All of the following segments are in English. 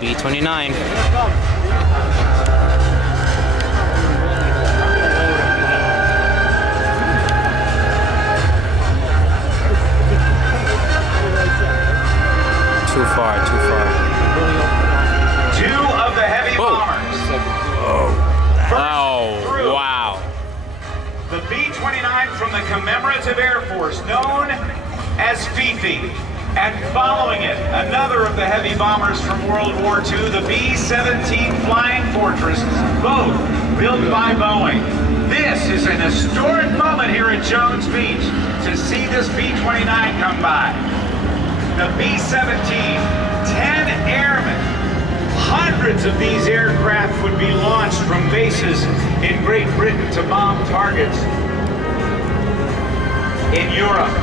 B-29. Too far, too far. Two of the heavy bombers. Oh, wow. The B-29 from the Commemorative Air Force, known as Fifi. And following it, another of the heavy bombers from World War II, the B-17 Flying Fortress, both built by Boeing. This is an historic moment here at Jones Beach to see this B-29 come by. The B-17, 10 airmen. Hundreds of these aircraft would be launched from bases in Great Britain to bomb targets in Europe.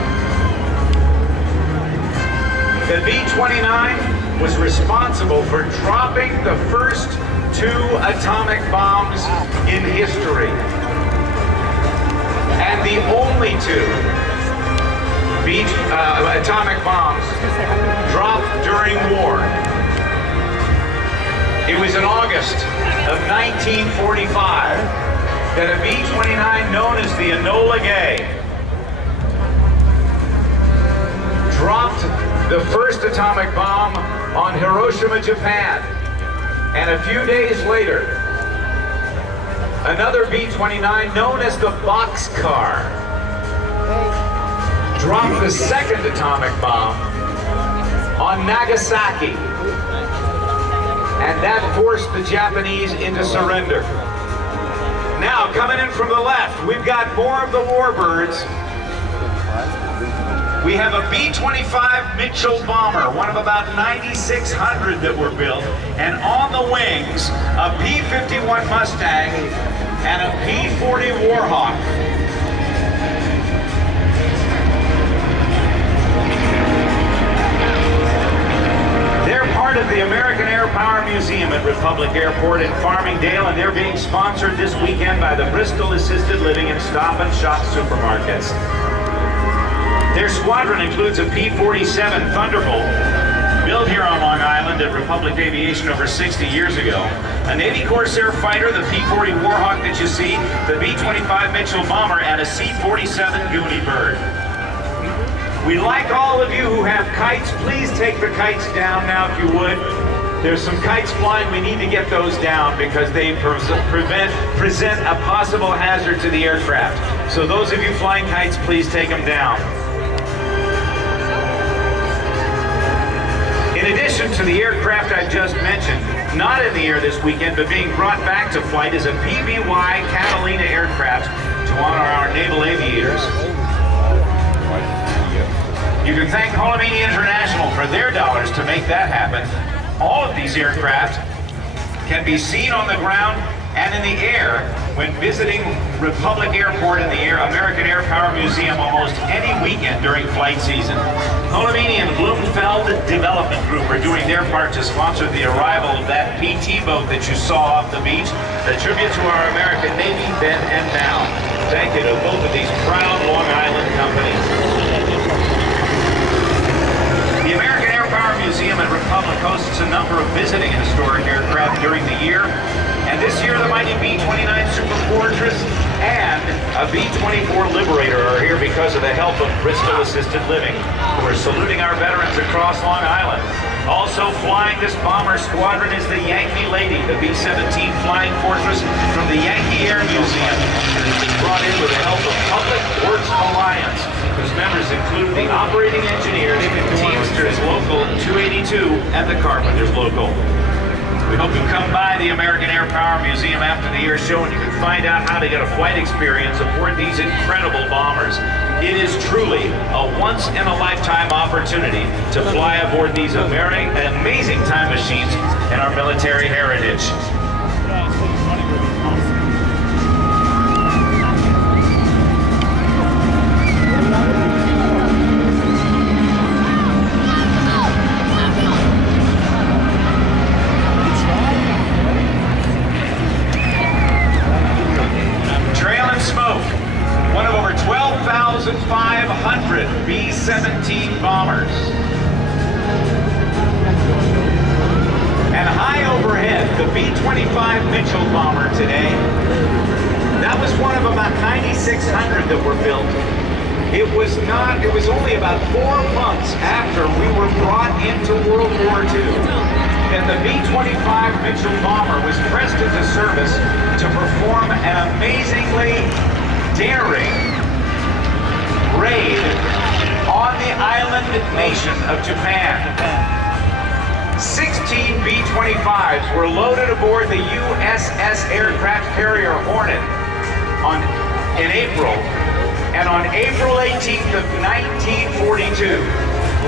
The B-29 was responsible for dropping the first 2 atomic bombs in history. And the only 2 atomic bombs dropped during war. It was in August of 1945 that a B-29 known as the Enola Gay dropped the first atomic bomb on Hiroshima, Japan. And a few days later, another B-29 known as the Boxcar dropped the second atomic bomb on Nagasaki. And that forced the Japanese into surrender. Now, coming in from the left, we've got more of the Warbirds. We have a B-25 Mitchell bomber, one of about 9,600 that were built, and on the wings, a P-51 Mustang and a P-40 Warhawk. They're part of the American Air Power Museum at Republic Airport in Farmingdale, and they're being sponsored this weekend by the Bristol Assisted Living and Stop and Shop supermarkets. Their squadron includes a P-47 Thunderbolt, built here on Long Island at Republic Aviation over 60 years ago. A Navy Corsair fighter, the P-40 Warhawk that you see, the B-25 Mitchell bomber, and a C-47 Goonie Bird. We'd like all of you who have kites, please take the kites down now if you would. There's some kites flying, we need to get those down because they present a possible hazard to the aircraft. So those of you flying kites, please take them down. In addition to the aircraft I just mentioned, not in the air this weekend, but being brought back to flight is a PBY Catalina aircraft to honor our naval aviators. You can thank Holomini International for their dollars to make that happen. All of these aircraft can be seen on the ground and in the air when visiting Republic Airport in the American Air Power Museum almost any weekend during flight season. Holomini and Bloomfeld Development Group are doing their part to sponsor the arrival of that PT boat that you saw off the beach, a tribute to our American Navy then and now. Thank you to both of these proud Long Island companies. The American Air Power Museum at Republic hosts a number of visiting historic aircraft during the year. And this year, the mighty B-29 Super Fortress and a B-24 Liberator are here because of the help of Bristol Assisted Living, who are saluting our veterans across Long Island. Also flying this bomber squadron is the Yankee Lady, the B-17 Flying Fortress from the Yankee Air Museum, and has been brought in with the help of Public Works Alliance, whose members include the Operating Engineers, Teamsters Local 282, and the Carpenters Local. We hope you come by the American Air Power Museum after the air show and you can find out how to get a flight experience aboard these incredible bombers. It is truly a once-in-a-lifetime opportunity to fly aboard these amazing time machines and our military heritage. One of over 12,500 B-17 bombers and number 2, that the B-25 Mitchell bomber was pressed into service to perform an amazingly daring raid on the island nation of Japan. 16 B-25s were loaded aboard the USS aircraft carrier Hornet in April, and on April 18th of 1942,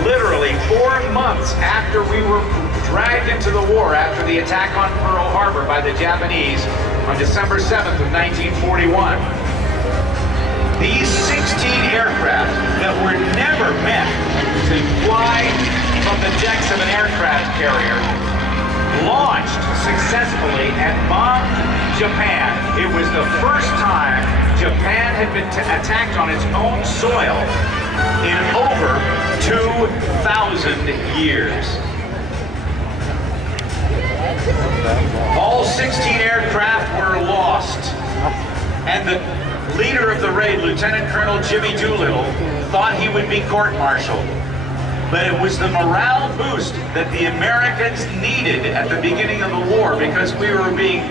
literally 4 months after we were dragged into the war after the attack on Pearl Harbor by the Japanese on December 7th of 1941, these 16 aircraft that were never meant to fly from the decks of an aircraft carrier launched successfully and bombed Japan. It was the first time Japan had been attacked on its own soil in over 2,000 years. All 16 aircraft were lost, and the leader of the raid, Lieutenant Colonel Jimmy Doolittle, thought he would be court-martialed. But it was the morale boost that the Americans needed at the beginning of the war, because we were being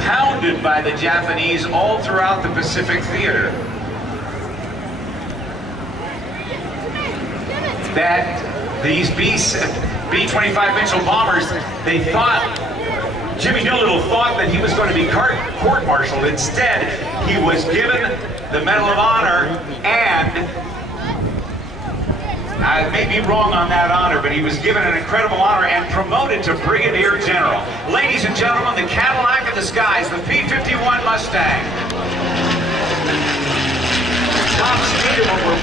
pounded by the Japanese all throughout the Pacific theater. That these B-25 Mitchell bombers, they thought, Jimmy Doolittle thought that he was going to be court-martialed. Instead, he was given the Medal of Honor, and I may be wrong on that honor, but he was given an incredible honor and promoted to Brigadier General. Ladies and gentlemen, the Cadillac of the skies, the P-51 Mustang. Top speed of over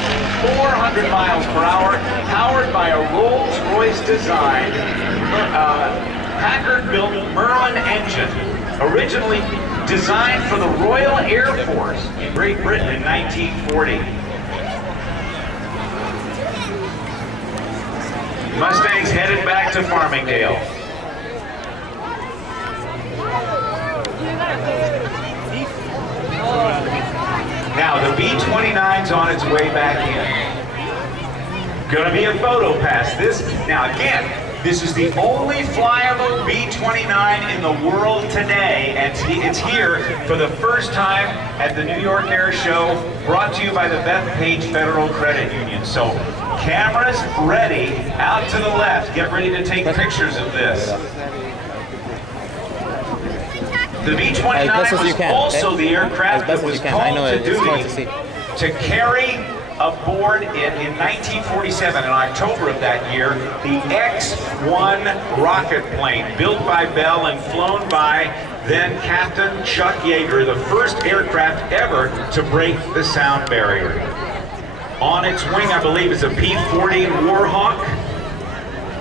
400 miles per hour, powered by a Rolls-Royce designed Packard-built Merlin engine, originally designed for the Royal Air Force in Great Britain in 1940. Mustangs headed back to Farmingdale. Now the B-29's on its way back in. Gonna be a photo pass. Now again, this is the only flyable B-29 in the world today, and it's here for the first time at the New York Air Show, brought to you by the Bethpage Federal Credit Union. So, cameras ready, out to the left. Get ready to take pictures of this. The B-29 was also the aircraft that was called to duty to carry aboard in 1947, in October of that year, the X-1 rocket plane, built by Bell and flown by then Captain Chuck Yeager, the first aircraft ever to break the sound barrier. On its wing, I believe, is a P-40 Warhawk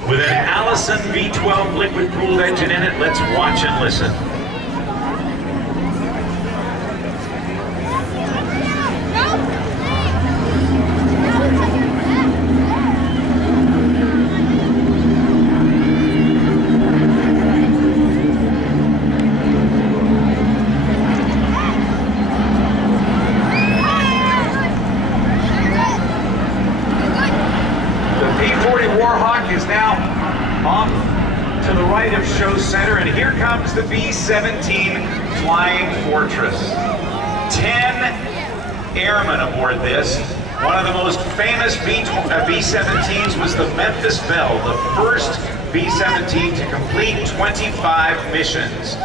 with an Allison V-12 liquid-cooled engine in it. Let's watch and listen. Is now off to the right of Show Center, and here comes the B-17 Flying Fortress. 10 airmen aboard this. One of the most famous B-17s was the Memphis Belle, the first B-17 to complete 25 missions.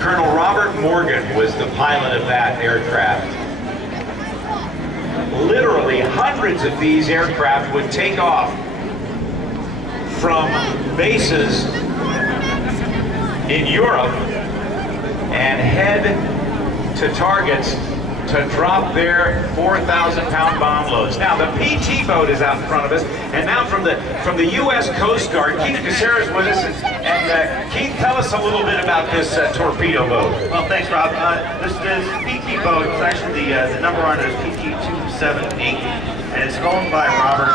Colonel Robert Morgan was the pilot of that aircraft. Literally hundreds of these aircraft would take off from bases in Europe and head to targets to drop their 4,000-pound bomb loads. Now the PT boat is out in front of us, and now from the U.S. Coast Guard, Keith Caceres with us, and Keith, tell us a little bit about this torpedo boat. Well, thanks, Rob. This PT boat, it's actually the number on it is PT-278, and it's owned by Robert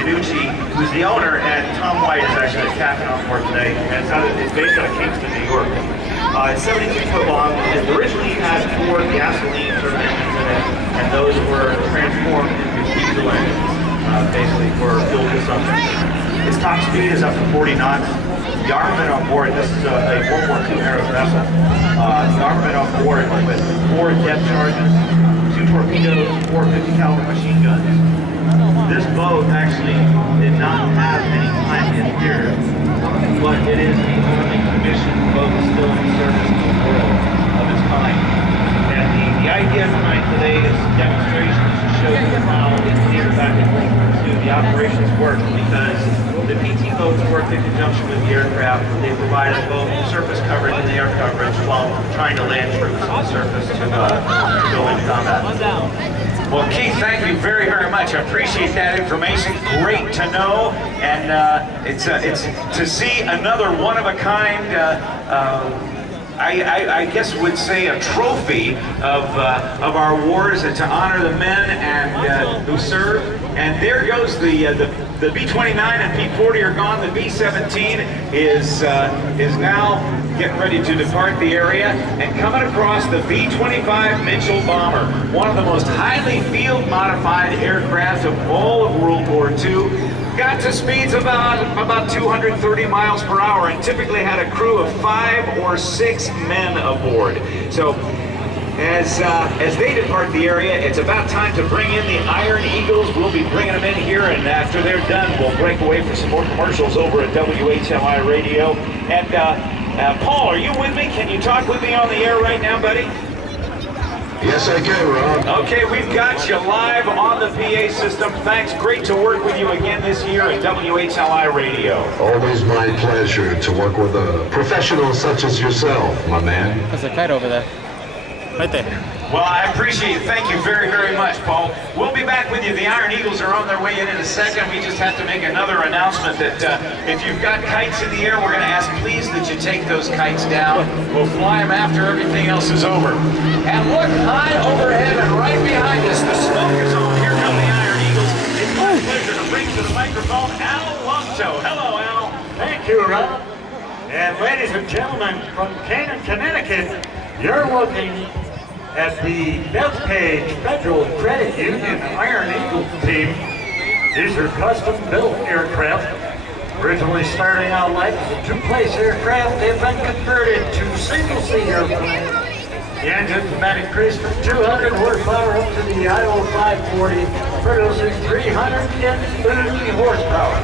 Inucci, who's the owner, and Tom White is actually the captain on board today, and it's based out of Kingston, New York. It's 72 foot long. It originally had 4 gasoline turbine engines in it, and those were transformed into diesel engines, basically for fuel consumption. top speed is up to 40 knots. The armament on board, this is a World War II era vessel. The armament on board with 4 depth charges, 2 torpedoes, 4 50 caliber machine guns. This boat actually did not have any time in here, but it is the only commissioned boat still in service in the world of its kind. And the idea behind today's demonstration is to show you how here back in World War II the operations work, because the PT boats worked in conjunction with the aircraft. They provided both surface coverage and air coverage while trying to land troops on the surface to go into combat. Well, Keith, thank you very, very much. I appreciate that information. Great to know, and it's to see another one-of-a-kind. I guess would say a trophy of our wars, and to honor the men and who served. And there goes the B-29 and P-40 are gone. The B-17 is now getting ready to depart the area, and coming across the B-25 Mitchell bomber, one of the most highly field-modified aircraft of all of World War II. Got to speeds about 230 miles per hour, and typically had a crew of 5 or 6 men aboard. So as they depart the area, it's about time to bring in the Iron Eagles. We'll be bringing them in here, and after they're done, we'll break away for some more commercials over at WHLI Radio. And Paul, are you with me? Can you talk with me on the air right now, buddy? Yes, I can, Rob. Okay, we've got you live on the PA system. Thanks. Great to work with you again this year at WHLI Radio. Always my pleasure to work with a professional such as yourself, my man. There's a kite over there. Right there. Well, I appreciate it. Thank you very, very much, Paul. We'll be back with you. The Iron Eagles are on their way in a second. We just have to make another announcement that if you've got kites in the air, we're going to ask, please, that you take those kites down. We'll fly them after everything else is over. And look, high overhead and right behind us, the smoke is on. Here come the Iron Eagles. It's my pleasure to bring to the microphone Al Lonto. Hello, Al. Thank you, Rob. And ladies and gentlemen, from Canaan, Connecticut, you're looking at the Bethpage Federal Credit Union Iron Eagle team. These are custom-built aircraft. Originally starting out like a 2-place aircraft, they've been converted to single-seat airplanes. The engines have been increased from 200 horsepower up to the IO 540, producing 330 horsepower.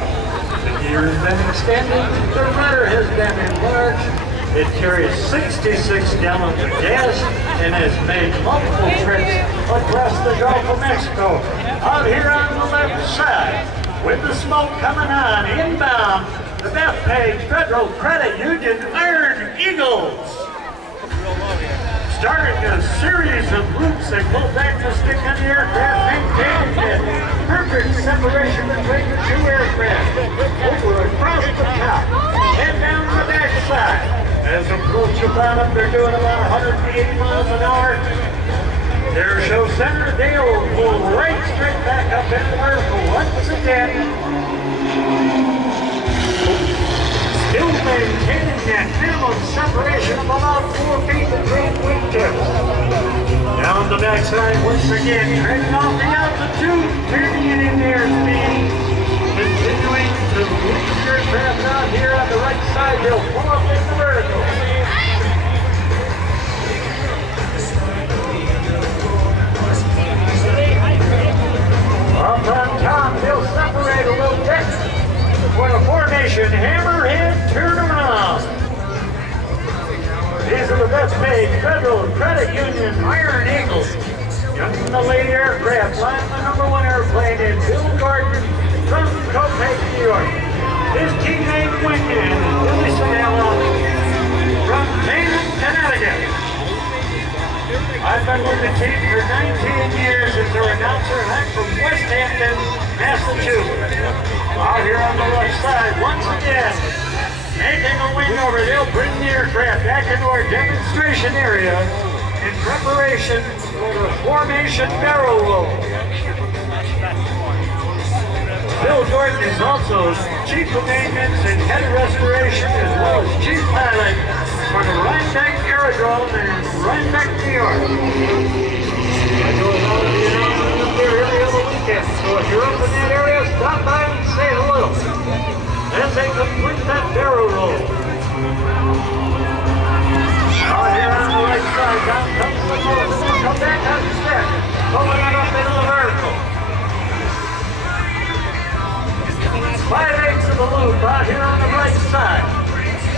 The gear has been extended, the rudder has been enlarged. It carries 66 gallons of gas and has made multiple trips across the Gulf of Mexico. Out here on the left side, with the smoke coming on inbound, the Bethpage Federal Credit Union Iron Eagles. Starting a series of loops that go back to stick on the aircraft, maintaining that perfect separation between the two aircraft. Over across the top and down the back side. As approach upon them, they're doing about 180 miles an hour. Their show center, they'll pull right straight back up into vertical once again. Still maintaining that minimum separation of about 4 feet between wingtips. Down the backside once again, trading off the altitude, turning it into airspeed. Continuing to lead the aircraft out here on the right side, they'll pull up in the vertical. Up on top, they'll separate a little bit for the formation hammerhead turnaround. These are the Bethpage Federal Credit Union Iron Eagles. Young and the late aircraft flying the #1 airplane in Bill Gordon from Copenhagen, New York. His teammate Winton and Billy Samella from Canaan, Connecticut. I've been with the team for 19 years as their announcer, and I'm from West Hampton, Massachusetts. Out here on the left side, once again, making a wing over, they'll bring the aircraft back into our demonstration area in preparation for the formation barrel roll. Bill Gordon is also Chief of Maintenance and Head Restoration, as well as Chief Pilot for the Rhinebeck Aerodrome in Rhinebeck, New York. I know a lot of the announcements up there every other weekend, so if you're up in that area, stop by and say hello. down comes the nose, and then come back on the stick. Pulling it up into the vertical. 5/8 of the loop out here on the right side.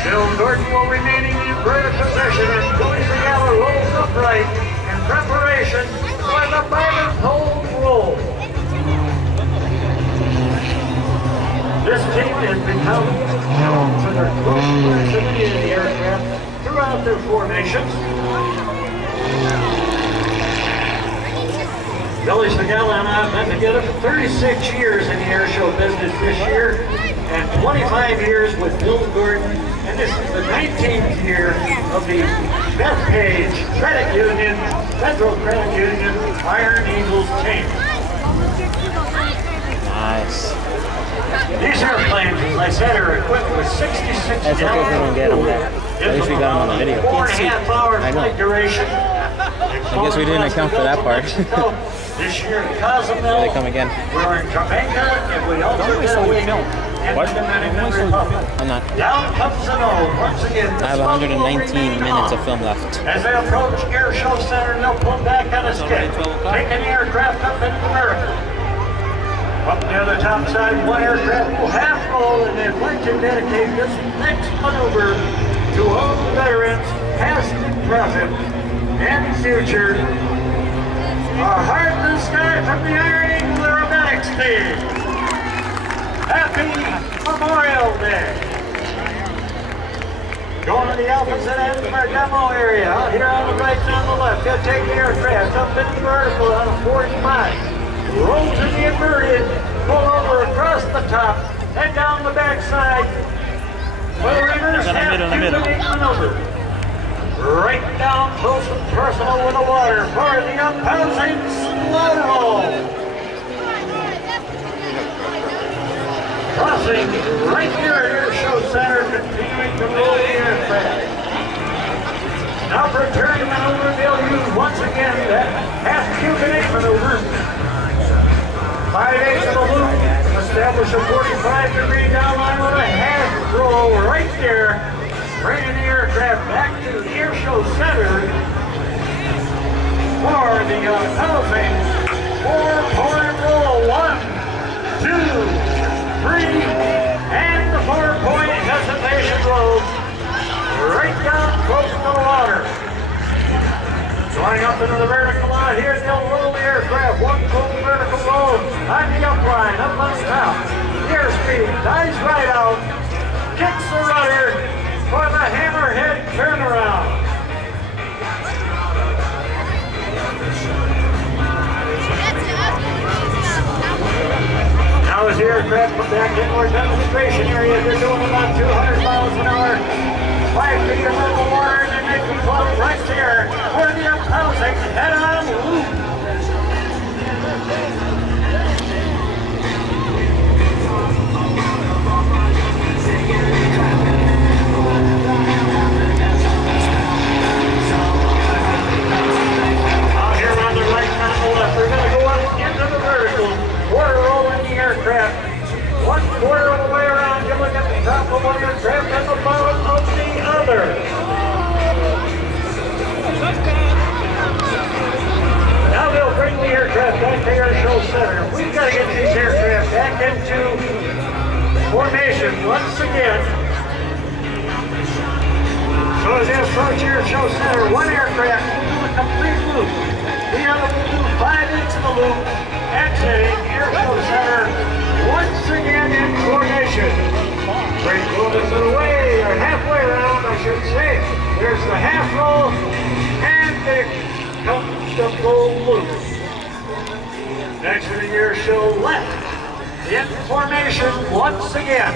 Bill Gordon will remain in the inverted position and Billy Segala rolls upright in preparation for the barbed roll. This team has become known for their close proximity to the aircraft throughout their formations. Billy Segala and I have been together for 36 years in the air show business this year and 25 years with Bill Gordon, and this is the 19th year of the Bethpage Credit Union, Federal Credit Union, Iron Eagles team. Nice. These airplanes, as I said, are equipped with 66 That's okay if we don't get them there. At least we got them on the video. 4.5 hour flight duration. I guess we didn't account for that part. This year in Cozumel, Here they come again. we're in Jamaica, and we also did a week in What? the Dominican Republic. I'm not. Down comes the nose once again. I have 119 minutes of film left. As they approach Air Show Center, they'll pull back on a stick, taking the aircraft up into the vertical. Up near the top side, one aircraft will half roll, and they'd like to dedicate this next maneuver to all the veterans, past and present, and future. A heart in the sky from the Iron Eagle aerobatics team. Happy Memorial Day. Going to the opposite end of our demo area, out here on the right and on the left. They'll take the aircraft up into the vertical on a 45. Roll to the inverted, pull over across the top, head down the backside. Well, reverse half Cuban maneuver. Right down close and personal with the water for the opposing slow roll. Crossing right here at Air Show Center, continuing to roll the aircraft. Now for a turn maneuver, they'll use once again that half Cuban maneuver. 5/8 of the loop, establish a 45-degree down line with a half roll right there, bringing the aircraft back to the Air Show Center for the opposing 4-point roll. 1, 2, 3, and the 4-point hesitation roll right down close to the water. Going up into the vertical line here, they'll roll the aircraft. One full vertical roll on the upline, up on top. Airspeed dies right out, kicks the rudder for the hammerhead turnaround. Now as the aircraft come back in our demonstration area, they're doing about 200 miles an hour. 5 feet above the water, and then they can float right there for the opposing head-on loop. Out here on the right and on the left, they're going to go up into the vertical, quarter rolling the aircraft. 1/4 of the way around, you look at the top of one aircraft and the bottom of the other. Now they'll bring the aircraft back to Air Show Center. We've got to get these aircraft back into formation once again. So as they approach Air Show Center, one aircraft will do a complete loop. The other will do 5/8 of the loop, exiting Air Show Center once again in formation. Bring movement to the way, or halfway around, I should say. There's the half roll and the comfortable loop. Next to the Air Show left, in formation once again.